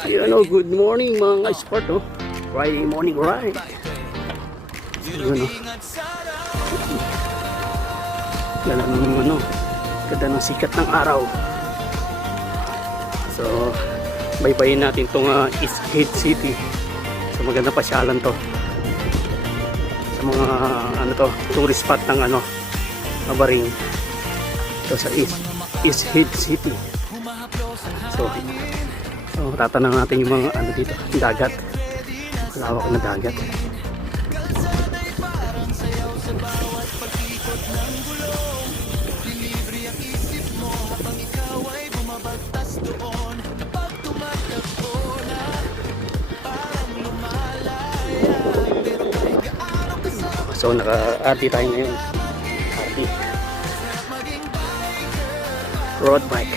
Ayun o, good morning mga sport o. Friday morning ride. Ayun o. Ganda ng ano, ganda ng sikat ng araw. So, baybayin natin itong East Gate City. So, maganda pasyalan to. Sa mga ano to, tourist spot ng ano, Mabaring. So, sa East Gate City. So, tatanang natin yung mga ano dito, dagat. Malawak na dagat. So, naka-RT tayo ngayon. RT. Road bike.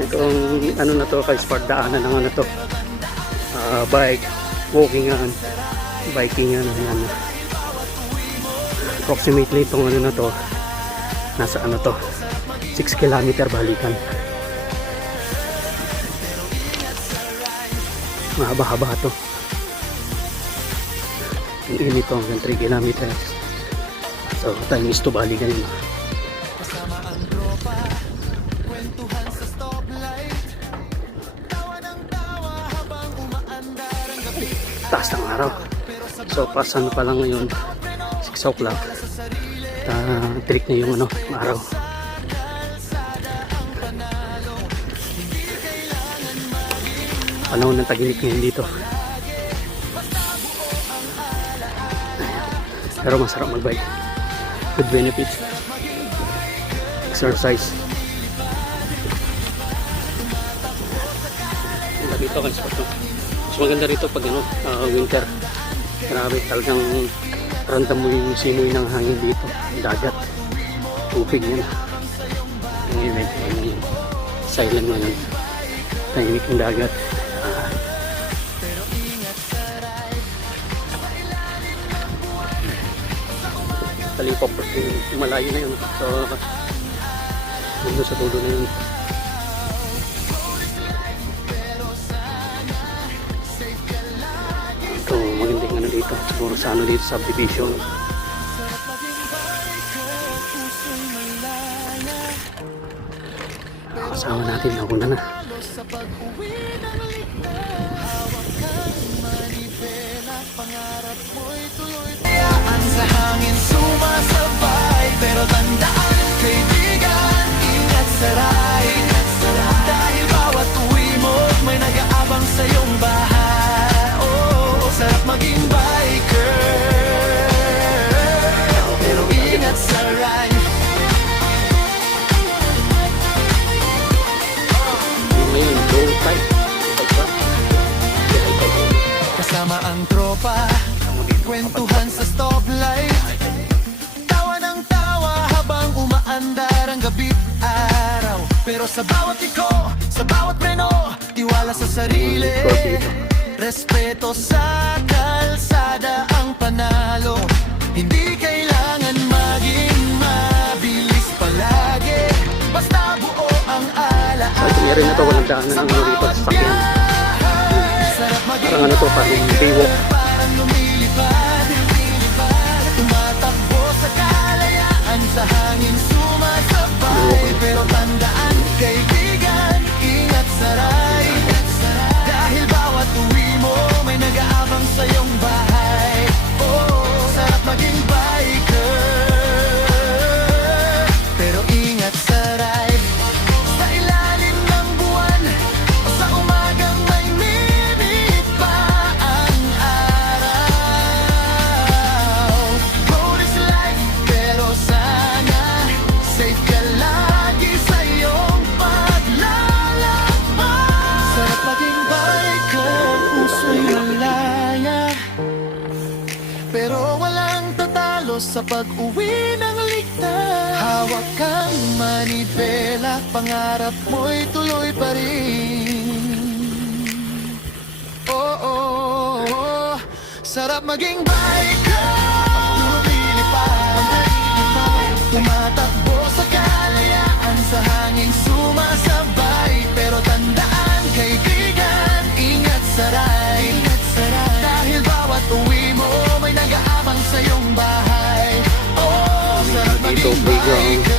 Itong ano na to, ka-sport daanan ng ano to. Bike, walkingan, bikingan, yan. Approximately itong ano na to, nasa ano to, 6 kilometer balikan. Mahaba-haba to. Ang init to hanggang 3 kilometers. So, time is to balikan yun. Taas ng araw. So, pasan pa lang ngayon 6 o'clock. Trick na yung ano, araw. Panahon ng tag-init ngayon dito. Pero masarap mag-bike. Good benefits. Exercise. Dito kan spot to. Mas maganda rito pag ano, winter. Grabe, talagang ramdam mo yung simoy ng hangin dito. Dagat. Tubig yan. Ngayon, silent ngayon. Tahimik ng dagat. Talipop. Malayo na yun. So, mundo sa dulo na yun. So, magandang ano dito. Siguro sa ano dito, subdivision. Kasama natin, nauna na. Sa hangin sumasabay, pero tandaan, kaibigan, ingat sa ride. Dahil bawat uwi mo, may nag-aabang sa iyong bahay. Oh, sarap maging biker, pero ingat sa ride. Ngayon, low tide. Kasama ang tropa, kwentuhan sa stoplight. Tawa ng tawa habang umaandar ang gabi't araw. Pero sa bawat iko, sa bawat preno, tiwala sa sarili. Respeto sa kalsada ang panalo. Hindi kailangan maging mabilis palagi. Basta buo ang alaala. Sa tingin na ito, walang daanan ang dito sa sakyan. Parang ano to, parang baywalk. Parang lumilipad, tumatakbo sa kalayaan, sa hangin sumasabay. Pero tandaan, kaibigan, ingat sa ride. Dahil bawat uwi mo, may nag-aabang sa iyong bahay. Oh, sarap maging biker, pero ingat sa ride. Sa ilalim ng buwan, o sa umagang may minit pa ang araw. Road is life, pero sana safe ka lagi sa iyong paglalakbay. Sarap maging biker, puso'y malaya, pero walang tatalo sa pag-uwi ng ligtas. Hawak kang manibela, pangarap mo'y tuloy pa rin. Oh, oh, oh, sarap maging biker. Lumilipad, Tumatakbo sa kalayaan, sa hangin sumasabay. Pero tandaan, kaibigan, ingat saray. Dahil bawat uwi mo, may nag-aabang sa iyong bahay. Oh, sarap Dito, maging playground.